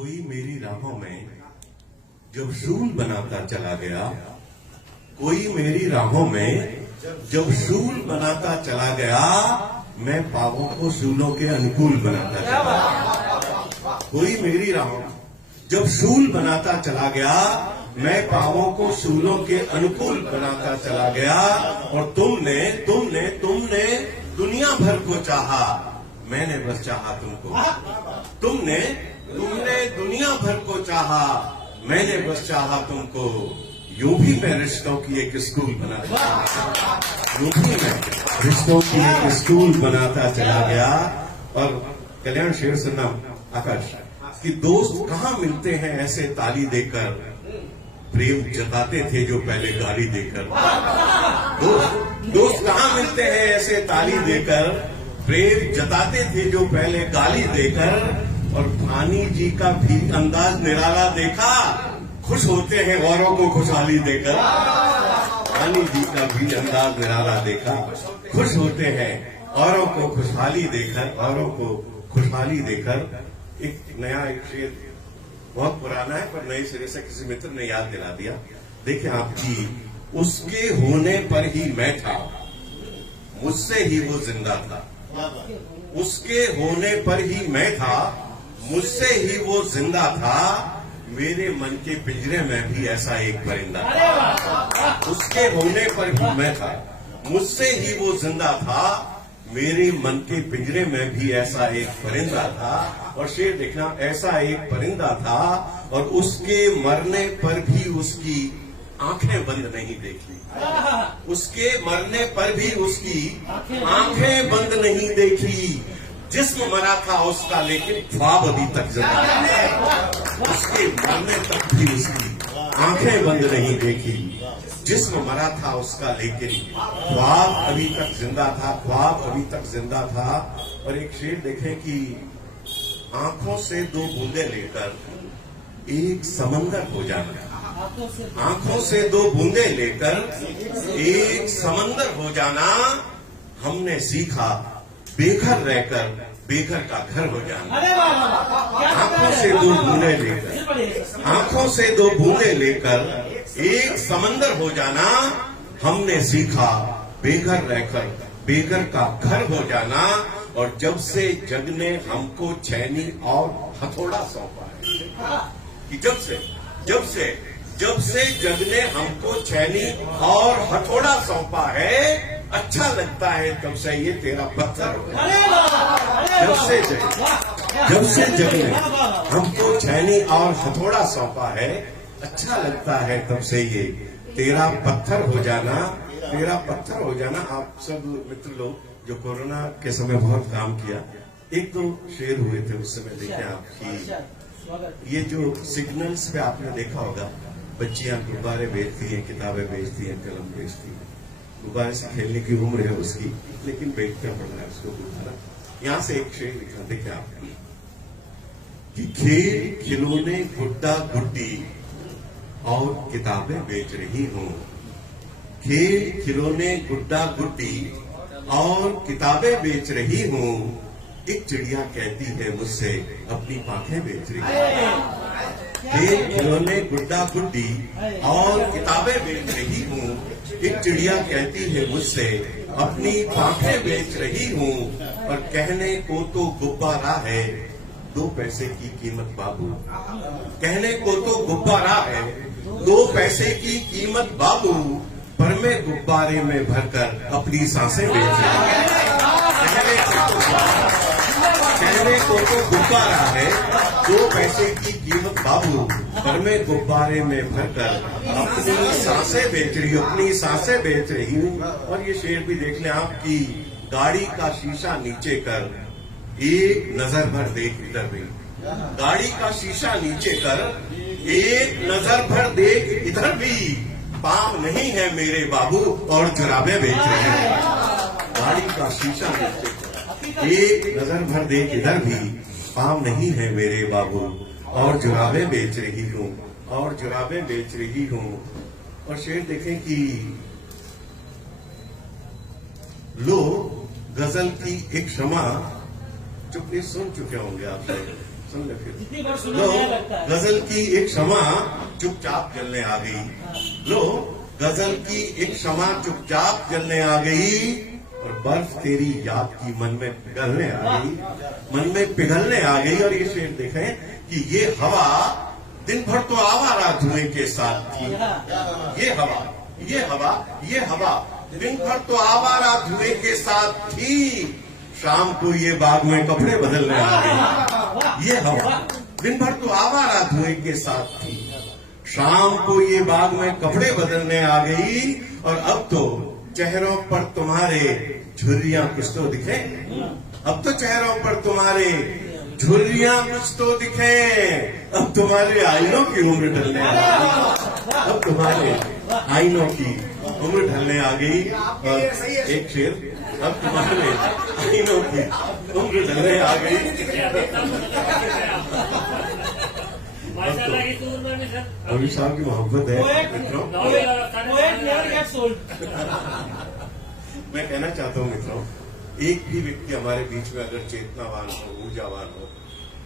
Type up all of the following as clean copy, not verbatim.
कोई मेरी राहों में जब शूल बनाता चला गया, कोई मेरी राहों में जब शूल बनाता चला गया, मैं पापों को शूलों के अनुकूल बनाता चला गया। कोई मेरी राहों जब शूल बनाता चला गया, मैं पापों को शूलों के अनुकूल बनाता चला गया। और तुमने तुमने तुमने दुनिया भर को चाहा, मैंने बस चाहा तुमको। तुमने तुमने दुनिया भर को चाहा, मैंने बस चाहा तुमको। यूं भी मैं रिश्तों की एक स्कूल बनाता चला, यूं भी मैं रिश्तों की एक स्कूल बनाता चला गया। और कल्याण शेर सुनना आकाश कि दोस्त कहाँ मिलते हैं ऐसे ताली देकर, प्रेम जताते थे जो पहले गाली देकर। दोस्त कहाँ मिलते हैं ऐसे ताली देकर, प्रेम जताते थे जो पहले गाली देकर। और भानी जी का भी अंदाज निराला देखा, खुश होते हैं औरों को खुशहाली देकर। भानी जी का भी अंदाज निराला देखा, खुश होते हैं औरों को खुशहाली देकर, औरों को खुशहाली देकर। एक नया एक शेर बहुत पुराना है पर नए सिरे से किसी मित्र ने याद दिला दिया। देखिए आपकी, उसके होने पर ही मैं था, मुझसे ही वो जिंदा था। उसके होने पर ही मैं था, मुझसे ही वो जिंदा था। मेरे मन के पिंजरे में भी ऐसा एक परिंदा था। उसके होने पर ही मैं था, मुझसे ही वो जिंदा था। मेरे मन के पिंजरे में भी ऐसा एक परिंदा था। और शेर देखना, ऐसा एक परिंदा था और उसके मरने पर भी उसकी आंखें बंद नहीं देखी। उसके मरने पर भी उसकी आंखें बंद नहीं देखी। जिस्म मरा था उसका लेकिन ख्वाब अभी तक जिंदा था। उसके मरने तक भी उसकी आंखें बंद नहीं देखी। जिस्म मरा था उसका लेकिन ख्वाब अभी तक जिंदा था, ख्वाब अभी तक जिंदा था। और एक शेर देखें कि आंखों से दो बूंदे लेकर एक समंदर हो जाना। आंखों से दो बूंदे लेकर एक समंदर हो जाना। हमने सीखा बेघर रहकर बेघर का घर हो जाना। आंखों से दो बूंदे लेकर, आंखों से दो बूंदे लेकर एक समंदर हो जाना। हमने सीखा बेघर रहकर बेघर का घर हो जाना। और जब से जग ने हमको छैनी और हथौड़ा सौंपा है, कि जब से जग ने हमको छैनी और हथौड़ा सौंपा है, अच्छा लगता है तब से ये तेरा पत्थर हो गया। जब से जग ने हमको छैनी और हथौड़ा सौंपा है, अच्छा लगता है तब से ये तेरा पत्थर हो जाना, तेरा पत्थर हो जाना। आप सब मित्र लोग जो कोरोना के समय बहुत काम किया, एक दो शेर हुए थे उस समय। देखिए आपकी ये जो सिग्नल्स पे आपने देखा होगा, बच्चियां गुब्बारे बेचती हैं, किताबें बेचती हैं, कलम बेचती हैं। गुब्बारे से खेलने की उम्र है उसकी, लेकिन बेचना पड़ रहा है उसको गुब्बारा। यहां से एक शेर लिखा, देखिए आप कि खेल खिलौने गुड्डा गुड्डी और किताबें बेच रही हूँ। खेल खिलौने गुड्डा गुड्डी और किताबें बेच रही हूँ। एक चिड़िया कहती है मुझसे अपनी पाखें बेच रही हूँ। खेल खिलौने गुड्डा गुड्डी और किताबें बेच रही हूँ। एक चिड़िया कहती है मुझसे अपनी पाखें बेच रही हूँ। और कहने को तो गुब्बारा है 2 पैसे की कीमत बाबू। कहने को तो गुब्बारा है 2 पैसे की कीमत बाबू, पर मैं गुब्बारे में भरकर अपनी सांसें बेच रही हूँ। कहने को तो गुब्बारा है 2 पैसे की कीमत बाबू, पर मैं गुब्बारे में भरकर अपनी सांसें बेच रही हूँ, अपनी सांसें बेच रही हूँ। और ये शेर भी देख लें आप कि गाड़ी का शीशा नीचे कर एक नजर भर देख इधर भी। गाड़ी का शीशा नीचे कर एक नजर भर देख इधर भी। पाँव नहीं है मेरे बाबू और जुराबे बेच रहे हैं। गाड़ी का शीशा नीचे एक नजर भर देख इधर भी। पाँव नहीं है मेरे बाबू और जुराबे बेच रही हूँ, और जुराबे बेच रही हूँ। और शेर देखें कि लो गजल की एक शमा, चुप्पी सुन चुके होंगे आप लोग। सुन ले फिर। जितनी बार सुनो लो नया लगता है। गजल की एक शमा चुपचाप जलने आ गई। लो गजल की एक शमा चुपचाप जलने आ गई और बर्फ तेरी याद की मन में पिघलने आ गई, मन में पिघलने आ गई। और ये शेर देखें कि ये हवा दिन भर तो आवारा धुएं के साथ थी। ये हवा ये हवा ये हवा दिन भर तो आवारा धुएं के साथ थी, शाम को ये बाग में कपड़े बदलने आ गई। ये हवा दिन भर तो आवारा धुएं के साथ थी, शाम को ये बाग में कपड़े बदलने आ गई। और अब तो चेहरों पर तुम्हारे झुर्रियां कुछ तो दिखे, अब तो चेहरों पर तुम्हारे झुर्रियां कुछ तो दिखे, अब तुम्हारे आईनों की उम्र ढलने आ गई, अब तुम्हारे आईनों की उम्र ढलने आ गई। और एक शेर, अब तुम्हारे आईनों की उम्र ढलने आ गई। अभी साहब की मोहब्बत है मित्रों। मैं कहना चाहता हूँ मित्रों, एक भी व्यक्ति हमारे बीच में अगर चेतनावान हो, ऊर्जावान हो,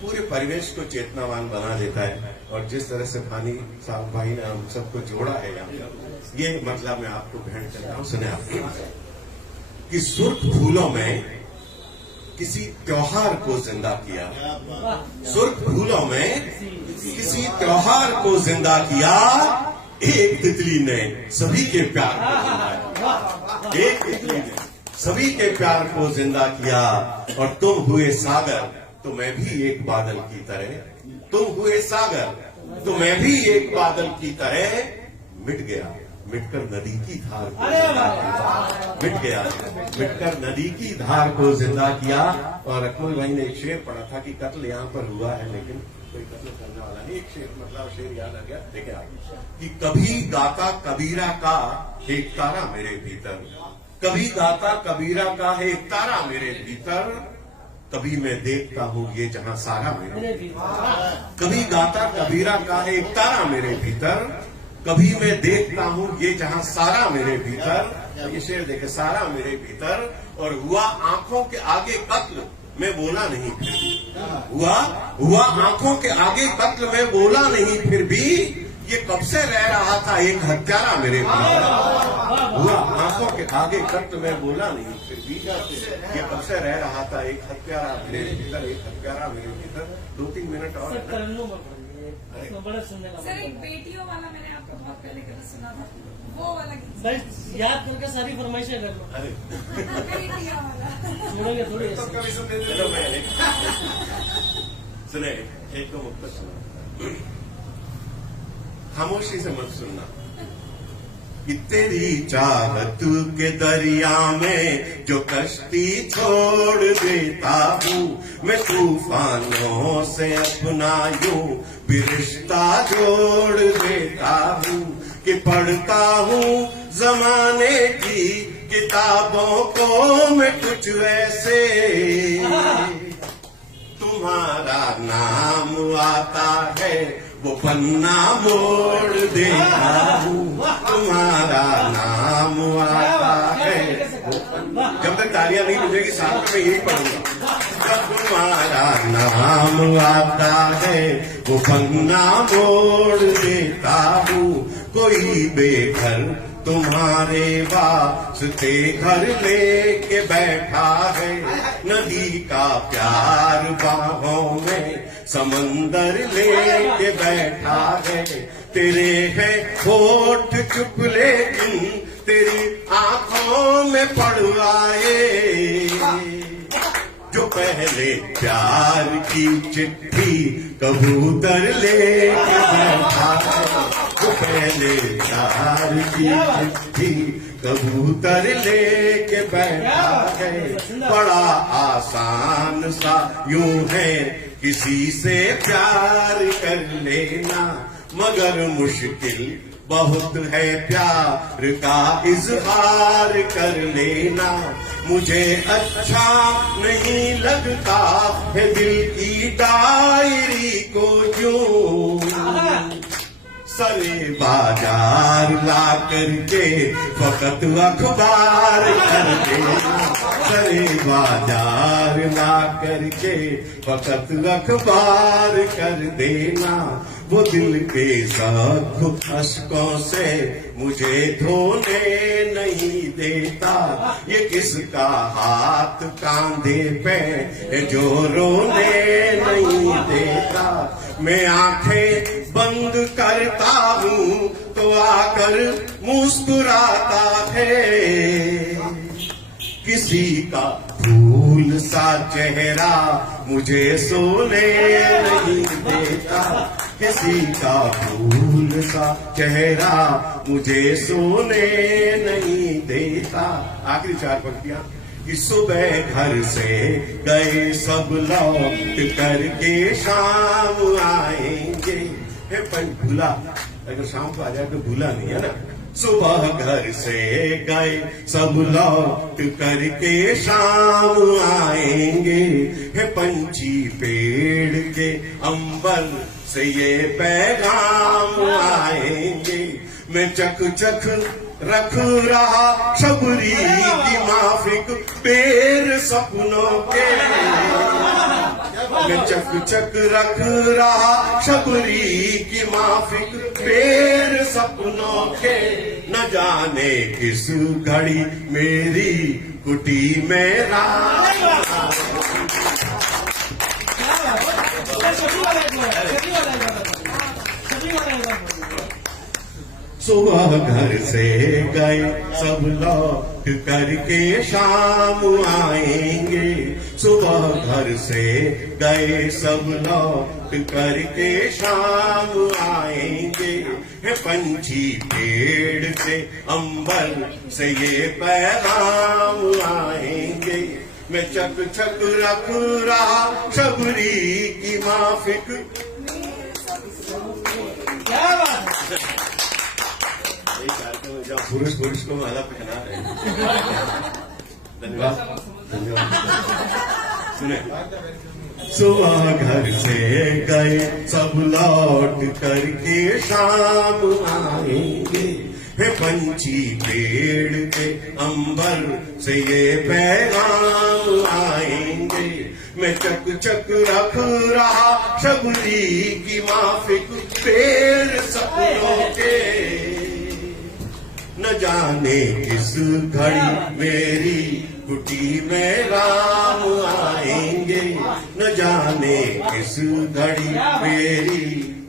पूरे परिवेश को चेतनावान बना देता है। और जिस तरह से भानी साहब भाई ने हम सबको जोड़ा है यहाँ, ये मतलब मैं आपको भेंट करता हूँ। सुने आप कि सुर्ख फूलों में किसी त्योहार को जिंदा किया, सुर्ख फूलों में किसी त्योहार को जिंदा किया, एक तितली ने सभी के प्यार को जिंदा किया, एक तितली ने सभी के प्यार को जिंदा किया। और तुम हुए सागर तो मैं भी एक बादल की तरह, तुम हुए सागर तो मैं भी एक बादल की तरह, मिट गया मिटकर नदी की धार को जिंदा किया, मिट गया मिटकर नदी की धार को जिंदा किया। और अकमल भाई ने एक शेर पढ़ा था कि कत्ल यहाँ पर हुआ है लेकिन कोई कत्ल करने वाला नहीं। एक शेर मतलब शेर याद आ गया, देखे आप कि कभी गाता कबीरा का एक तारा मेरे भीतर, कभी गाता कबीरा का है एक तारा मेरे भीतर, कभी मैं देखता हूँ ये जहाँ सारा मेरे भीतर, कभी गाता कबीरा का है एक तारा मेरे भीतर, कभी मैं देखता हूँ ये जहाँ सारा मेरे भीतर। ये शेर देखे, सारा मेरे भीतर। और हुआ आंखों के आगे कत्ल मैं बोला नहीं फिर भी, हुआ आंखों के आगे कत्ल मैं बोला नहीं फिर भी, ये कब से रह रहा था एक हत्यारा मेरे भीतर, हुआ आंखों के आगे कत्ल मैं बोला नहीं फिर भी, ये कब से रह रहा था एक हत्यारा मेरे भीतर, एक हत्यारा मेरे भीतर। 2-3 मिनट और बड़ा सुनने का सर, एक बेटियों वाला मैंने आपको बहुत पहले कभी सुना था, वो वाला गीत बस याद करके सारी फरमाइशें कर लो। अरे बेटियों वाला छोड़ोगे थोड़ी तो कभी सुन देते। चलो मैं सुने एक तो मुक्त सुना, खामोशी से मत सुनना। कि तेरी चाहत के दरिया में जो कश्ती छोड़ देता हूँ, मैं तूफानों से अपना यूं भी रिश्ता जोड़ देता हूँ। कि पढ़ता हूँ जमाने की किताबों को मैं कुछ वैसे, तुम्हारा नाम आता है वो पन्ना मोड़ देता हूँ, तुम्हारा नाम आता है। जब तक तालियां नहीं बजेगी साथ में यही पढ़ूंगा। जब तुम्हारा नाम आता है वो पन्ना मोड़ देता हूँ, कोई बेघर तुम्हारे वास्ते घर लेके बैठा है, नदी का प्यार बाहों में समंदर लेके बैठा है। तेरे है होठ चुप लेकिन तेरी आंखों में पड़वाए, जो पहले प्यार की चिट्ठी कबूतर लेके बैठा है, जो पहले प्यार की चिट्ठी कबूतर लेके बैठा है। बड़ा आसान सा यूं है किसी से प्यार कर लेना, मगर मुश्किल बहुत है प्यार का इजहार कर लेना। मुझे अच्छा नहीं लगता है दिल की डायरी को यूं सरे बाजार ला करके फकत अखबार कर देना, सरे बाजार ला करके फकत अखबार कर देना। वो दिल के साथ अश्कों से मुझे धोने नहीं देता, ये किसका हाथ कांधे पे है जो रोने नहीं देता। मैं आंखें बंद करता हूँ तो आकर मुस्कुराता है, किसी का फूल सा चेहरा मुझे सोने नहीं देता, किसी का फूल सा चेहरा मुझे सोने नहीं देता। आखिरी 4 पंक्तियां कि सुबह घर से गए सब लौट करके शाम आएंगे। है भूला, अगर शाम को आ जाए तो भूला नहीं है ना। सुबह घर से गए सब लौट करके शाम आएंगे, है पंछी पेड़ के अंबर से ये पैगाम आएंगे। मैं चक चक रख रहा शबरी की माफिक पैर सपनों के, मैं चक चक रख रहा शबरी की माफिक पैर सपनों के। न जाने किस घड़ी मेरी कुटी में सुबह घर से गए सब लौट करके शाम आएंगे, सुबह घर से गए सब लौट करके शाम आएंगे। है पंछी पेड़ से अंबर से ये पैगाम आएंगे। मैं चक चक रख रहा शबरी की माफिक। क्या बात है? जब पुरुष पुरुष को माला पहना रहे हैं। धन्यवाद धन्यवाद। सुने, सुबह घर से गए सब लौट करके शाम आएंगे, है पंछी पेड़ के अंबर से ये पैगाम आएंगे। मैं चक चक रख रहा शबरी की माफिक पैर सपनों के। न जाने किस घड़ी मेरी कुटी में राम आएंगे, न जाने किस घड़ी मेरी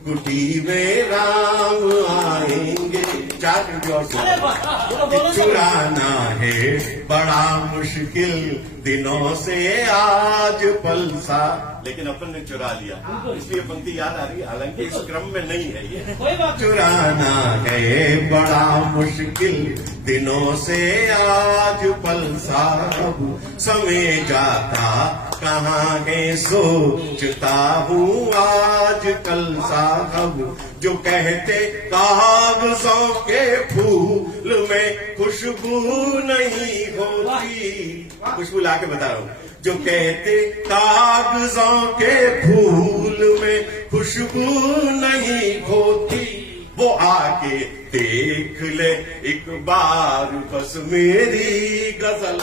कुटी में राम आएंगे। 4 मिनट और सुनो। चुराना है बड़ा मुश्किल दिनों से आज पलसा, लेकिन अपन ने चुरा लिया, इसलिए पंक्ति याद आ रही है, हालांकि इस क्रम में नहीं है ये। चुराना है बड़ा मुश्किल दिनों से आज पलसा, समय जाता कहाँ है सोचता हूँ आज कल साहब। जो कहते कागजों के फूल में खुशबू नहीं होती, खुशबू ला के बता रहा हूँ। जो कहते कागजों के फूल में खुशबू नहीं होती, वो आके देख ले एक बार बस मेरी गजल।